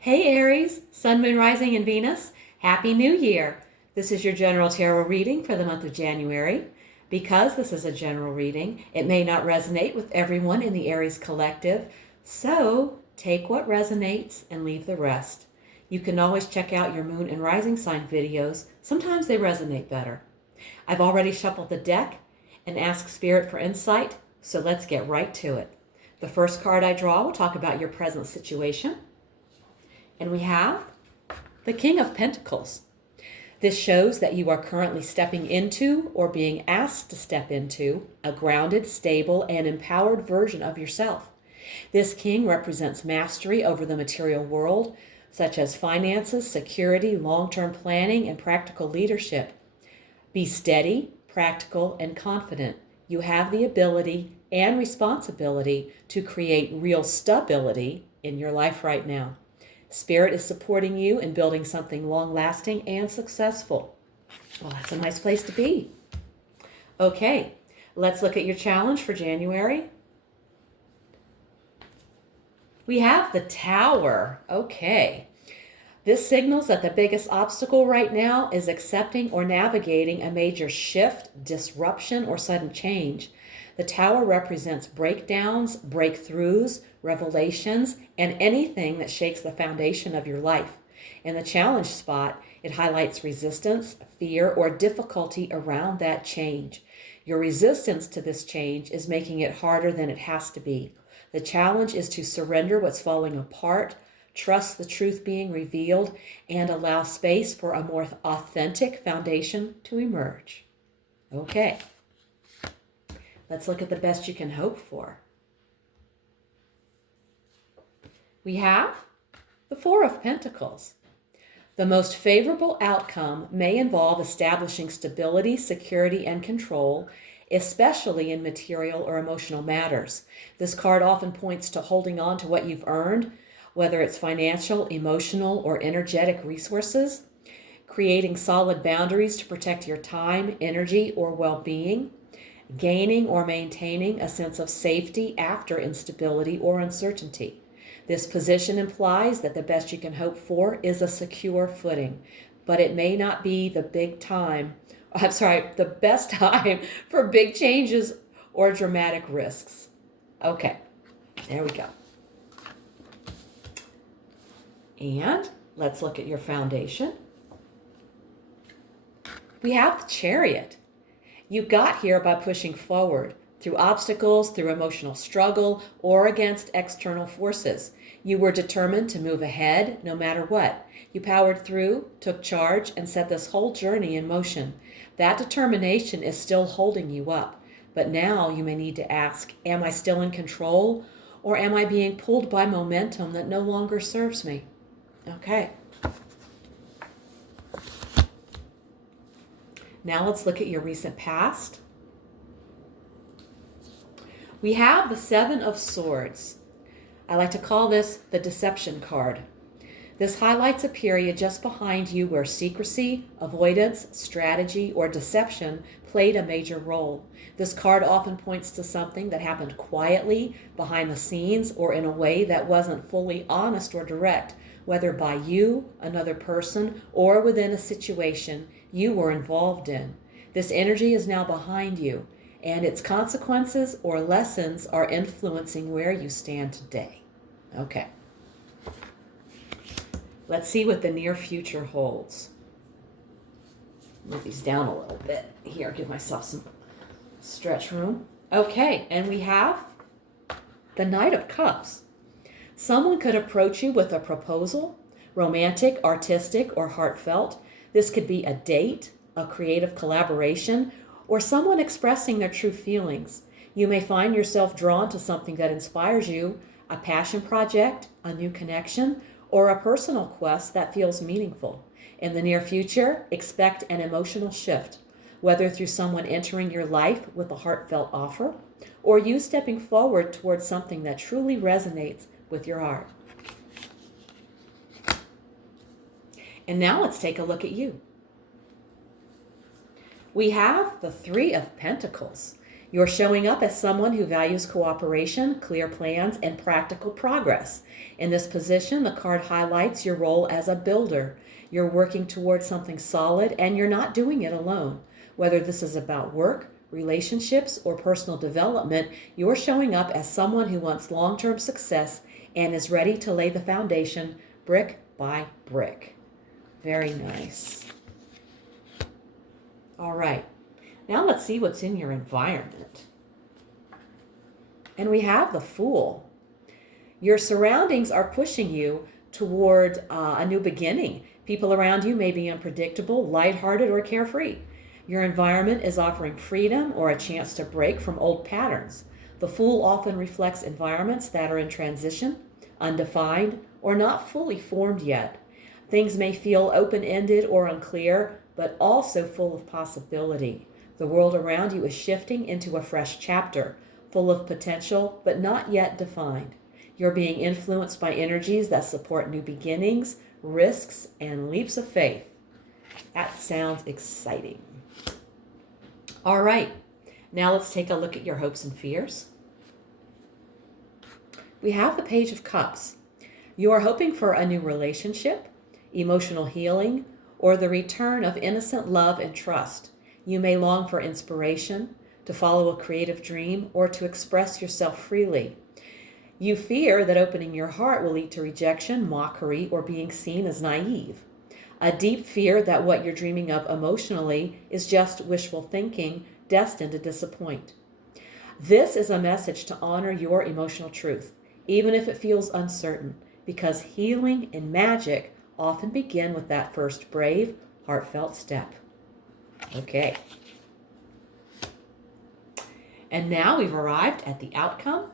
Hey Aries, Sun, Moon, Rising, and Venus. Happy New Year. This is your general tarot reading for the month of January. Because this is a general reading, it may not resonate with everyone in the Aries collective, so take what resonates and leave the rest. You can always check out your Moon and Rising sign videos. Sometimes they resonate better. I've already shuffled the deck and asked Spirit for insight, so let's get right to it. The first card I draw will talk about your present situation. And we have the King of Pentacles. This shows that you are currently stepping into or being asked to step into a grounded, stable, and empowered version of yourself. This king represents mastery over the material world, such as finances, security, long-term planning, and practical leadership. Be steady, practical, and confident. You have the ability and responsibility to create real stability in your life right now. Spirit is supporting you in building something long-lasting and successful. Well, that's a nice place to be. Okay, let's look at your challenge for January. We have the Tower. Okay. This signals that the biggest obstacle right now is accepting or navigating a major shift, disruption, or sudden change. The Tower represents breakdowns, breakthroughs, revelations, and anything that shakes the foundation of your life. In the challenge spot, it highlights resistance, fear, or difficulty around that change. Your resistance to this change is making it harder than it has to be. The challenge is to surrender what's falling apart, trust the truth being revealed, and allow space for a more authentic foundation to emerge. Okay. Let's look at the best you can hope for. We have the Four of Pentacles. The most favorable outcome may involve establishing stability, security, and control, especially in material or emotional matters. This card often points to holding on to what you've earned, whether it's financial, emotional, or energetic resources, creating solid boundaries to protect your time, energy, or well-being, gaining or maintaining a sense of safety after instability or uncertainty. This position implies that the best you can hope for is a secure footing, but it may not be the best time for big changes or dramatic risks. Okay, there we go. And let's look at your foundation. We have the Chariot. You got here by pushing forward through obstacles, through emotional struggle, or against external forces. You were determined to move ahead no matter what. You powered through, took charge, and set this whole journey in motion. That determination is still holding you up. But now you may need to ask, am I still in control? Or am I being pulled by momentum that no longer serves me? Okay. Now let's look at your recent past. We have the Seven of Swords. I like to call this the deception card. This highlights a period just behind you where secrecy, avoidance, strategy, or deception played a major role. This card often points to something that happened quietly, behind the scenes, or in a way that wasn't fully honest or direct, whether by you, another person, or within a situation you were involved in. This energy is now behind you, and its consequences or lessons are influencing where you stand today. Okay. Let's see what the near future holds. Move these down a little bit. Here, give myself some stretch room. Okay, and we have the Knight of Cups. Someone could approach you with a proposal, romantic, artistic, or heartfelt. This could be a date, a creative collaboration, or someone expressing their true feelings. You may find yourself drawn to something that inspires you, a passion project, a new connection, or a personal quest that feels meaningful. In the near future, expect an emotional shift, whether through someone entering your life with a heartfelt offer, or you stepping forward towards something that truly resonates with your heart. And now let's take a look at you. We have the Three of Pentacles. You're showing up as someone who values cooperation, clear plans, and practical progress. In this position, the card highlights your role as a builder. You're working towards something solid, and you're not doing it alone. Whether this is about work, relationships, or personal development, you're showing up as someone who wants long-term success and is ready to lay the foundation brick by brick. Very nice. All right. Now let's see what's in your environment. And we have the Fool. Your surroundings are pushing you toward a new beginning. People around you may be unpredictable, lighthearted, or carefree. Your environment is offering freedom or a chance to break from old patterns. The Fool often reflects environments that are in transition, undefined, or not fully formed yet. Things may feel open-ended or unclear, but also full of possibility. The world around you is shifting into a fresh chapter, full of potential, but not yet defined. You're being influenced by energies that support new beginnings, risks, and leaps of faith. That sounds exciting. All right, now let's take a look at your hopes and fears. We have the Page of Cups. You are hoping for a new relationship, emotional healing, or the return of innocent love and trust. You may long for inspiration, to follow a creative dream, or to express yourself freely. You fear that opening your heart will lead to rejection, mockery, or being seen as naive. A deep fear that what you're dreaming of emotionally is just wishful thinking, destined to disappoint. This is a message to honor your emotional truth, even if it feels uncertain, because healing and magic often begin with that first brave, heartfelt step. Okay. And now we've arrived at the outcome.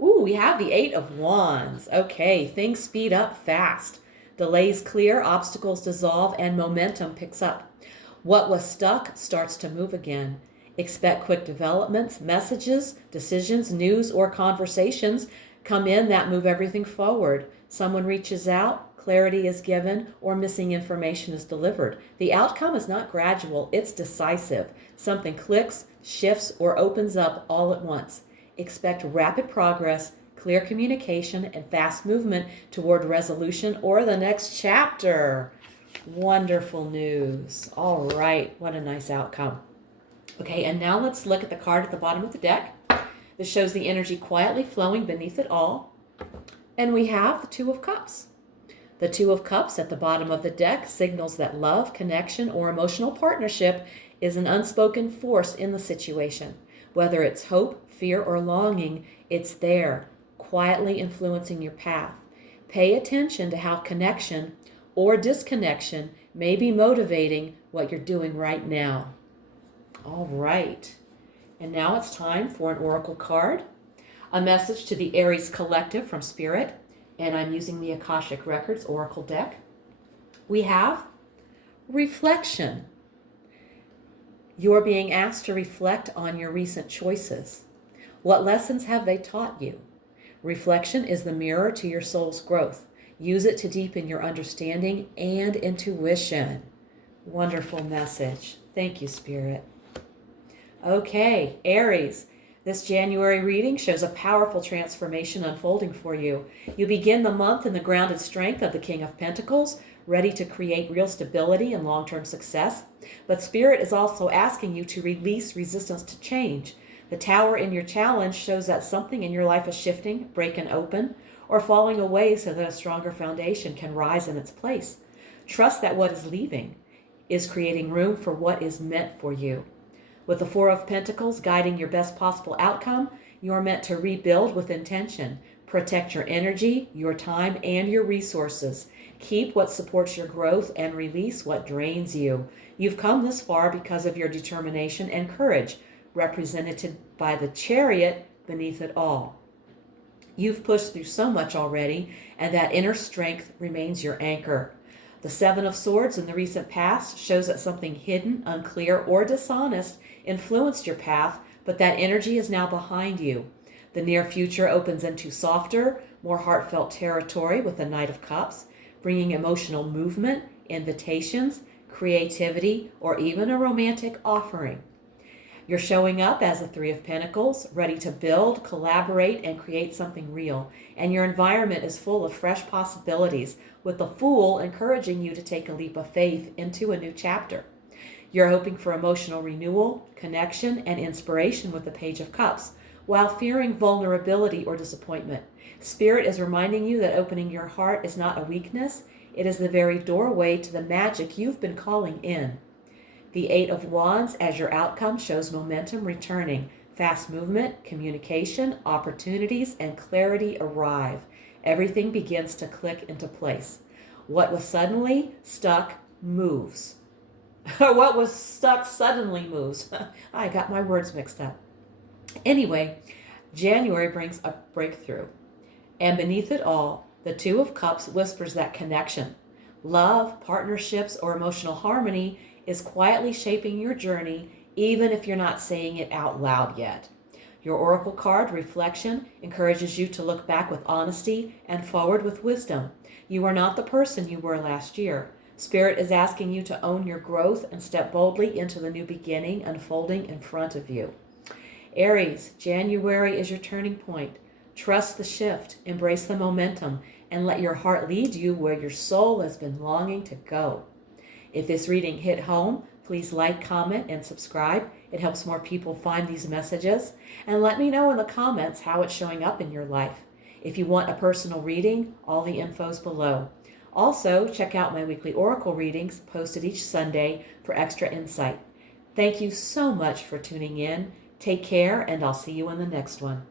Ooh, we have the Eight of Wands. Okay, things speed up fast. Delays clear, obstacles dissolve, and momentum picks up. What was stuck starts to move again. Expect quick developments, messages, decisions, news, or conversations come in that move everything forward. Someone reaches out, clarity is given, or missing information is delivered. The outcome is not gradual, it's decisive. Something clicks, shifts, or opens up all at once. Expect rapid progress, clear communication, and fast movement toward resolution or the next chapter. Wonderful news. All right, what a nice outcome. Okay, and now let's look at the card at the bottom of the deck. This shows the energy quietly flowing beneath it all. And we have the Two of Cups. The Two of Cups at the bottom of the deck signals that love, connection, or emotional partnership is an unspoken force in the situation. Whether it's hope, fear, or longing, it's there, quietly influencing your path. Pay attention to how connection or disconnection may be motivating what you're doing right now. All right. And now it's time for an oracle card. A message to the Aries collective from Spirit. And I'm using the Akashic Records Oracle deck. We have reflection. You're being asked to reflect on your recent choices. What lessons have they taught you? Reflection is the mirror to your soul's growth. Use it to deepen your understanding and intuition. Wonderful message. Thank you, Spirit. Okay, Aries. This January reading shows a powerful transformation unfolding for you. You begin the month in the grounded strength of the King of Pentacles, ready to create real stability and long-term success. But Spirit is also asking you to release resistance to change. The Tower in your challenge shows that something in your life is shifting, breaking open, or falling away so that a stronger foundation can rise in its place. Trust that what is leaving is creating room for what is meant for you. With the Four of Pentacles guiding your best possible outcome, you are meant to rebuild with intention. Protect your energy, your time, and your resources. Keep what supports your growth and release what drains you. You've come this far because of your determination and courage, represented by the Chariot beneath it all. You've pushed through so much already, and that inner strength remains your anchor. The Seven of Swords in the recent past shows that something hidden, unclear, or dishonest influenced your path, but that energy is now behind you. The near future opens into softer, more heartfelt territory with the Knight of Cups, bringing emotional movement, invitations, creativity, or even a romantic offering. You're showing up as the Three of Pentacles, ready to build, collaborate, and create something real. And your environment is full of fresh possibilities, with the Fool encouraging you to take a leap of faith into a new chapter. You're hoping for emotional renewal, connection, and inspiration with the Page of Cups, while fearing vulnerability or disappointment. Spirit is reminding you that opening your heart is not a weakness, it is the very doorway to the magic you've been calling in. The Eight of Wands as your outcome shows momentum returning. Fast movement, communication, opportunities, and clarity arrive. Everything begins to click into place. What was suddenly stuck moves. What was stuck suddenly moves. I got my words mixed up. Anyway, January brings a breakthrough. And beneath it all, the Two of Cups whispers that connection. Love, partnerships, or emotional harmony is quietly shaping your journey, even if you're not saying it out loud yet. Your Oracle card, Reflection, encourages you to look back with honesty and forward with wisdom. You are not the person you were last year. Spirit is asking you to own your growth and step boldly into the new beginning unfolding in front of you. Aries, January is your turning point. Trust the shift, embrace the momentum, and let your heart lead you where your soul has been longing to go. If this reading hit home, please like, comment, and subscribe. It helps more people find these messages. And let me know in the comments how it's showing up in your life. If you want a personal reading, all the info's below. Also, check out my weekly Oracle readings posted each Sunday for extra insight. Thank you so much for tuning in. Take care, and I'll see you in the next one.